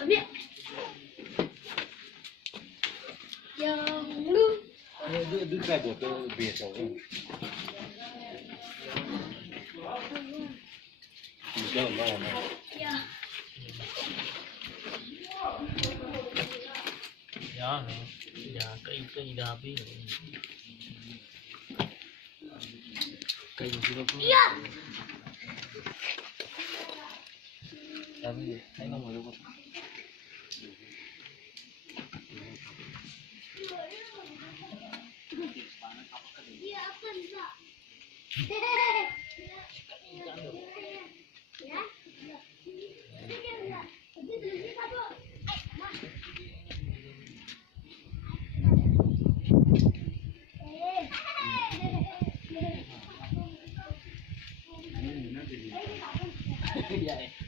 Ambil. Yang lu. Dia try botol biasa kan. Jangan. Ya. Ya, cây đạp đi. Cây gì đâu có. Iya. Tapi saya nggak mau lupa. Iya, apa enggak? Ya.